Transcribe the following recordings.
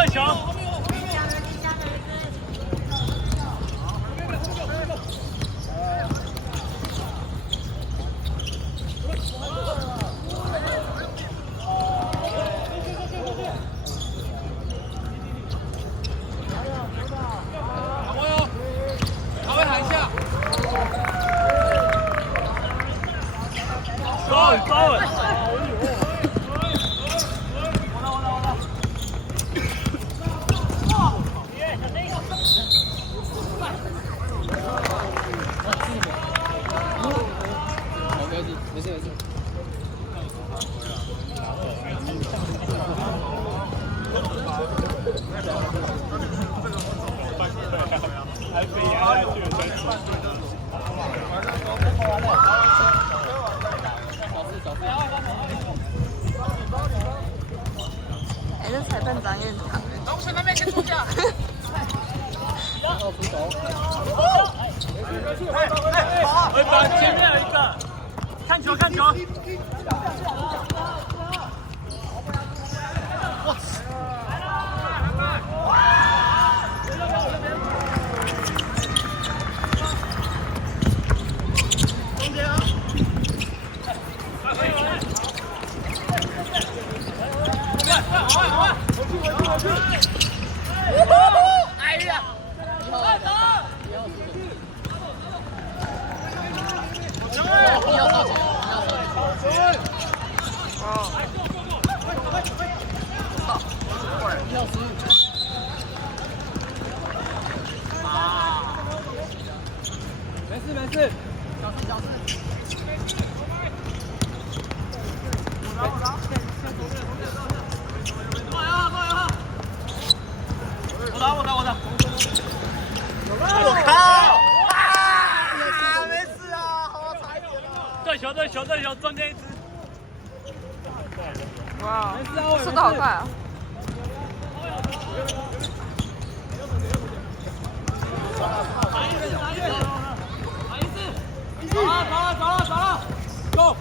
对球。这裁判长也很长。龙去那边先坐下。前面有一个，看球看球。哎呀！没事没事，小事。我打。我靠！没事啊，好踩一点啊。对球，中间一只。哇，没事啊，速度好快啊！走了 ，Go！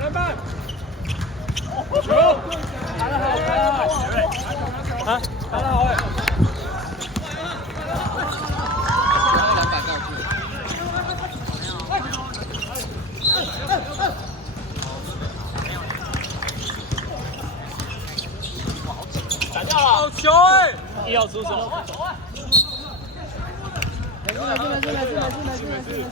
篮板！球！打得好，啊，打得好哎！打掉了！好球哎！1号出手。没事。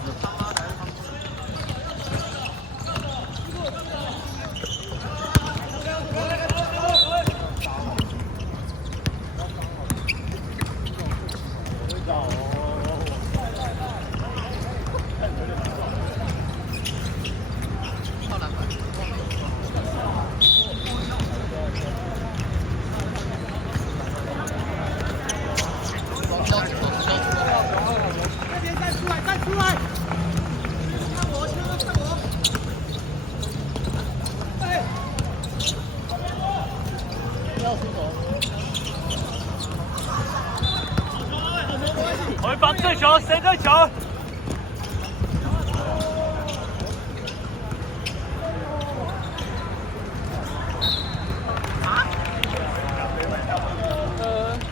防这球，谁这球？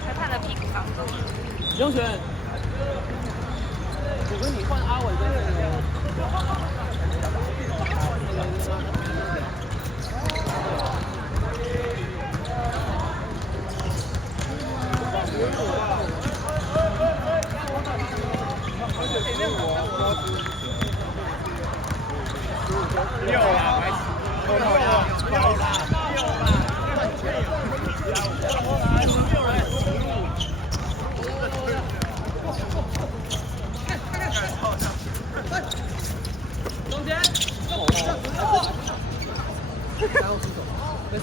裁判的屁股挡住。永泉，我跟你换阿伟跟那个。六啦，六啦。中间，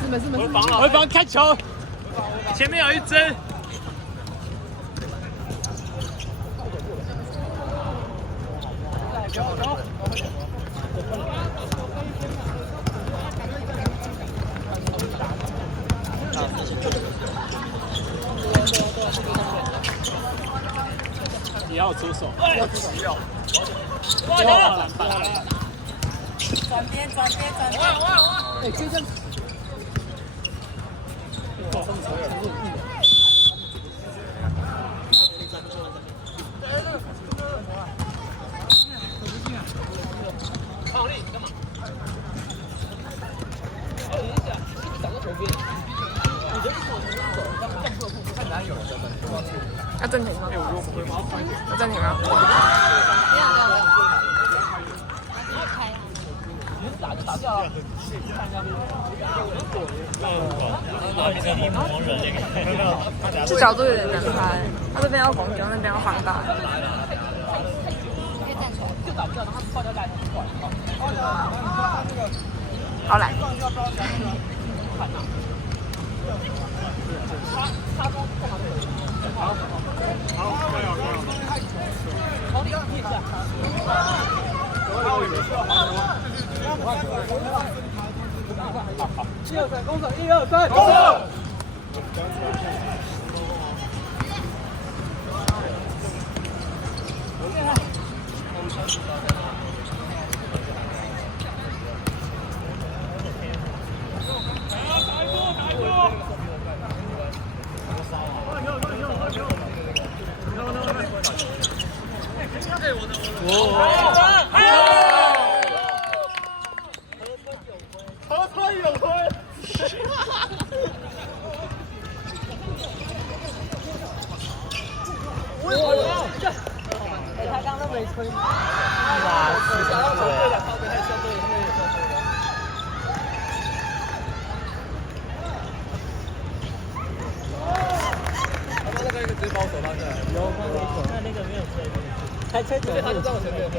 没事，回防看球，前面有一只。你要出手，要出手，哇！篮板，转边，哎，就这样。哇，这么长，长度1秒。抗力，干嘛？找个球边。你的手从走，这样做不太难有的。要暂停吗？要暂停吗？打就打掉了。这角度有点难拍，他这边要广角，那边要放大。就打不掉，然后他爆掉来很快。好来。1、2、3，攻守！1、2、3，攻守！河川有分。他刚刚都没吹。哇！想要从队长靠背，还是相对相对的。他们那个直接把我手拉下来。有看那个没有吹，还吹走，他就在我前面吹。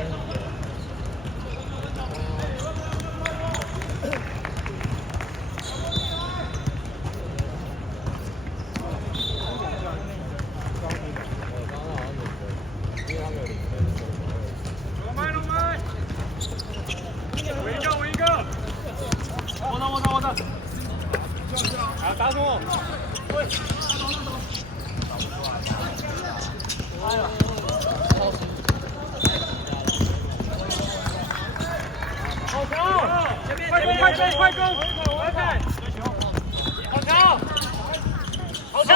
我的。啊，打住！好球！前面快攻！快看！好球！好球！跳！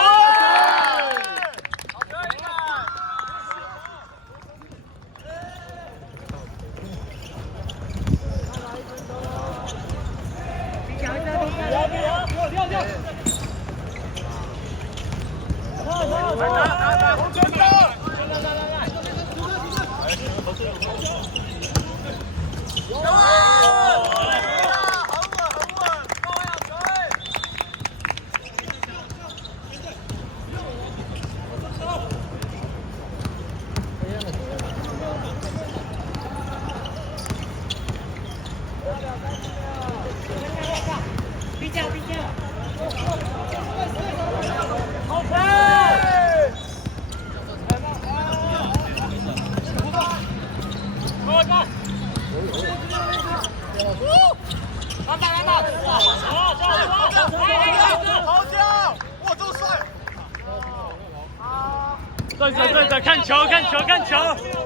打！红圈打！比较。好拍！快看！篮板！好球！哇，这么帅！啊！对着，看球，看球，看球。